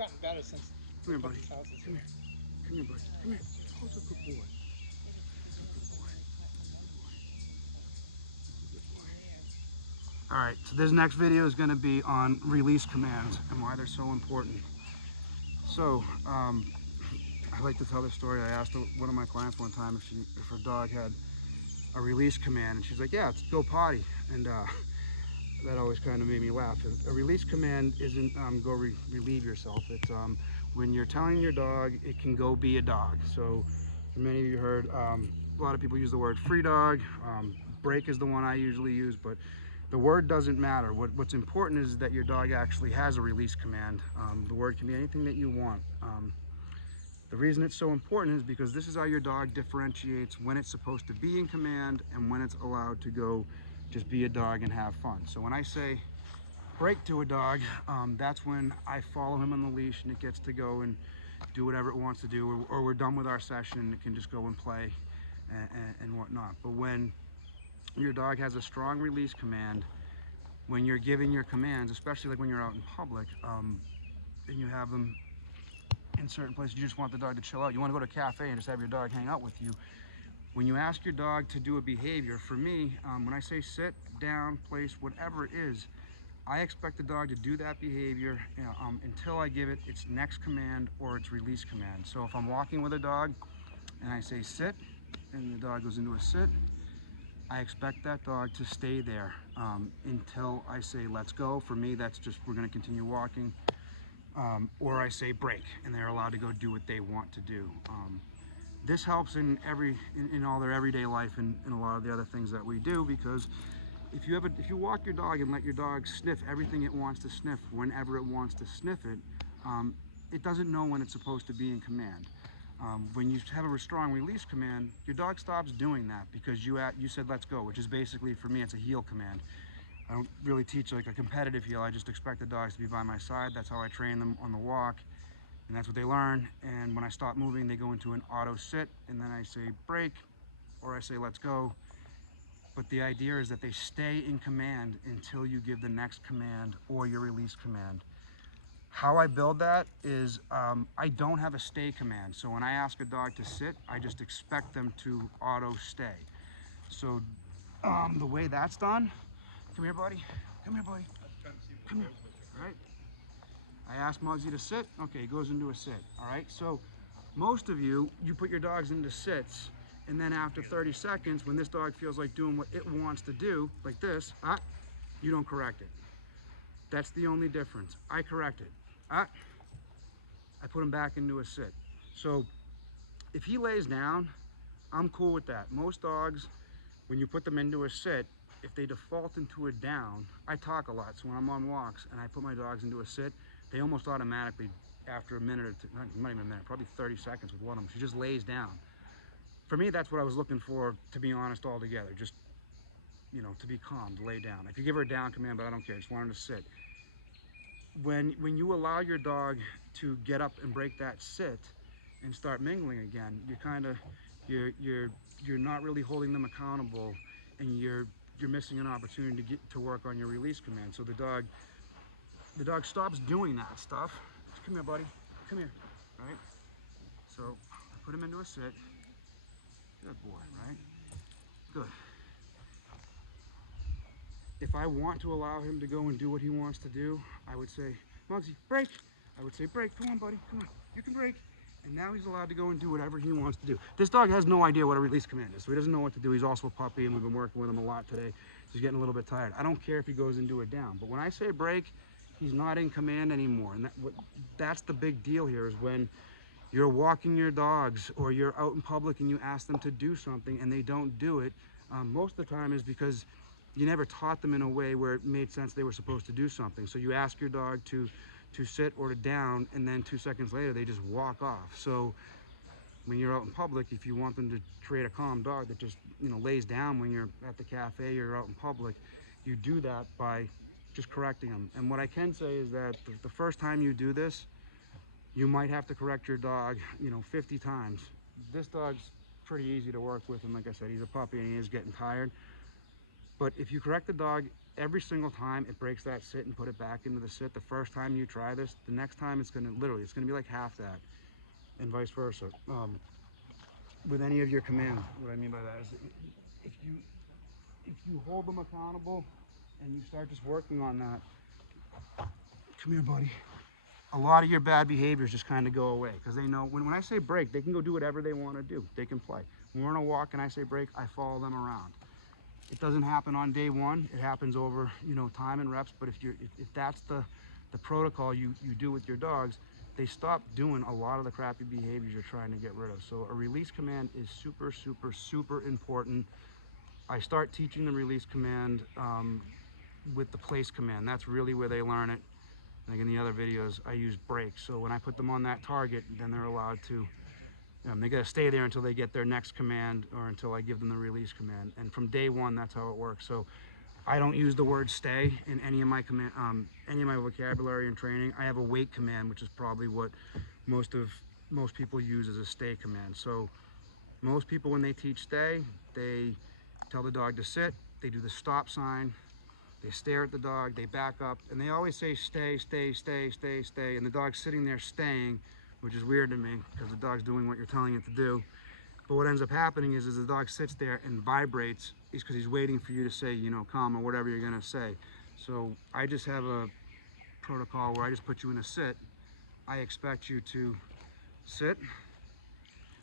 gotten better since Come we here, put buddy. these houses Come here. here. Come here, buddy. Come here. Oh, it's a good boy. It's a good boy. Good boy. It's a good boy. All right, so this next video is going to be on release commands and why they're so important. So, I like to tell this story. I asked one of my clients one time if her dog had a release command, and she's like, "Yeah, it's go potty," and that always kind of made me laugh. A release command isn't go relieve yourself. It's when you're telling your dog it can go be a dog. So, for many of you heard, a lot of people use the word free dog. Break is the one I usually use, but the word doesn't matter. What's important is that your dog actually has a release command. The word can be anything that you want. The reason it's so important is because this is how your dog differentiates when it's supposed to be in command and when it's allowed to go just be a dog and have fun. So when I say break to a dog, that's when I follow him on the leash and it gets to go and do whatever it wants to do, or we're done with our session and it can just go and play and whatnot. But when your dog has a strong release command, when you're giving your commands, especially like when you're out in public, and you have them in certain places, you just want the dog to chill out. You want to go to a cafe and just have your dog hang out with you. When you ask your dog to do a behavior, for me, when I say sit, down, place, whatever it is, I expect the dog to do that behavior until I give it its next command or its release command. So if I'm walking with a dog and I say sit, and the dog goes into a sit, I expect that dog to stay there until I say let's go. For me, that's just we're going to continue walking. Or I say break, and they're allowed to go do what they want to do. This helps in all their everyday life and a lot of the other things that we do, because if you walk your dog and let your dog sniff everything it wants to sniff whenever it wants to sniff it, it doesn't know when it's supposed to be in command. When you have a strong release command, your dog stops doing that because you said let's go, which is basically, for me, it's a heel command. I don't really teach like a competitive heel. I just expect the dogs to be by my side. That's how I train them on the walk, and that's what they learn. And when I stop moving, they go into an auto sit, and then I say break, or I say let's go. But the idea is that they stay in command until you give the next command or your release command. How I build that is I don't have a stay command. So when I ask a dog to sit, I just expect them to auto stay. So the way that's done, come here, buddy. Come here, buddy. Come here. All right. I ask Muggsy to sit. Okay, he goes into a sit. All right. So most of you put your dogs into sits, and then after 30 seconds, when this dog feels like doing what it wants to do, like this, you don't correct it. That's the only difference. I correct it. I put him back into a sit. So if he lays down, I'm cool with that. Most dogs, when you put them into a sit, if they default into a down, I talk a lot. So when I'm on walks and I put my dogs into a sit, they almost automatically, after a minute or two, not even a minute, probably 30 seconds with one of them, she just lays down. For me, that's what I was looking for, to be honest, altogether. Just, to be calm, to lay down. I could give her a down command, but I don't care. I just want her to sit. When you allow your dog to get up and break that sit and start mingling again, you're not really holding them accountable, and you're missing an opportunity to get to work on your release command. So the dog stops doing that stuff. Come here, buddy. Come here. Right. So I put him into a sit. Good boy. Right. Good. If I want to allow him to go and do what he wants to do, I would say, Muggsy, break. I would say, break. Come on, buddy. Come on. You can break. And now he's allowed to go and do whatever he wants to do. This dog has no idea what a release command is, so he doesn't know what to do. He's also a puppy, and we've been working with him a lot today. He's getting a little bit tired. I don't care if he goes into a down, but when I say break, he's not in command anymore. And that's the big deal here, is when you're walking your dogs or you're out in public and you ask them to do something and they don't do it. Most of the time is because you never taught them in a way where it made sense they were supposed to do something. So you ask your dog to sit or to down, and then 2 seconds later they just walk off. So when you're out in public, if you want them to create a calm dog that just lays down when you're at the cafe or you're out in public, you do that by just correcting them. And what I can say is that the first time you do this, you might have to correct your dog 50 times. This dog's pretty easy to work with, and like I said, he's a puppy and he is getting tired. But if you correct the dog every single time it breaks that sit and put it back into the sit, the first time you try this, the next time it's gonna be like half that, and vice versa. With any of your commands, what I mean by that is if you hold them accountable and you start just working on that, come here, buddy, a lot of your bad behaviors just kind of go away, because they know when I say break, they can go do whatever they want to do. They can play. When we're on a walk and I say break, I follow them around. It doesn't happen on day one. It happens over, you know, time and reps. But if that's the protocol you do with your dogs, they stop doing a lot of the crappy behaviors you're trying to get rid of. So a release command is super, super, super important. I start teaching the release command with the place command. That's really where they learn it. Like in the other videos, I use break. So when I put them on that target, then they're allowed to, they got to stay there until they get their next command or until I give them the release command. And from day one, that's how it works. So I don't use the word stay in any of my vocabulary and training. I have a wait command, which is probably what most people use as a stay command. So most people, when they teach stay, they tell the dog to sit, they do the stop sign, they stare at the dog, they back up, and they always say stay, stay, stay, stay, stay, and the dog's sitting there staying, which is weird to me because the dog's doing what you're telling it to do. But what ends up happening is the dog sits there and vibrates, is because he's waiting for you to say, you know, come or whatever you're gonna say. So I just have a protocol where I just put you in a sit. I expect you to sit,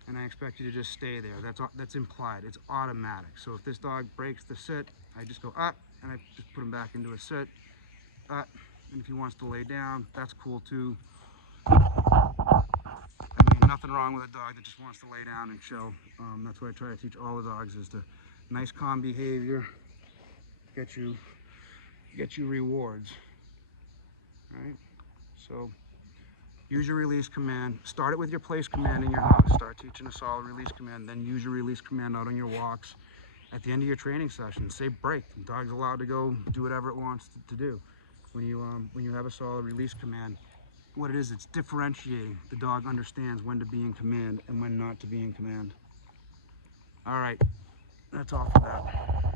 and I expect you to just stay there. That's implied. It's automatic. So if this dog breaks the sit, I just go up, and I just put him back into a sit. And if he wants to lay down, that's cool too. I mean, nothing wrong with a dog that just wants to lay down and chill. That's what I try to teach all the dogs, is the nice, calm behavior. Get you rewards. All right? So use your release command. Start it with your place command in your house. Start teaching a solid release command. Then use your release command out on your walks. At the end of your training session, say break. The dog's allowed to go do whatever it wants to do. When you have a solid release command, what it is, it's differentiating. The dog understands when to be in command and when not to be in command. All right, that's all for that.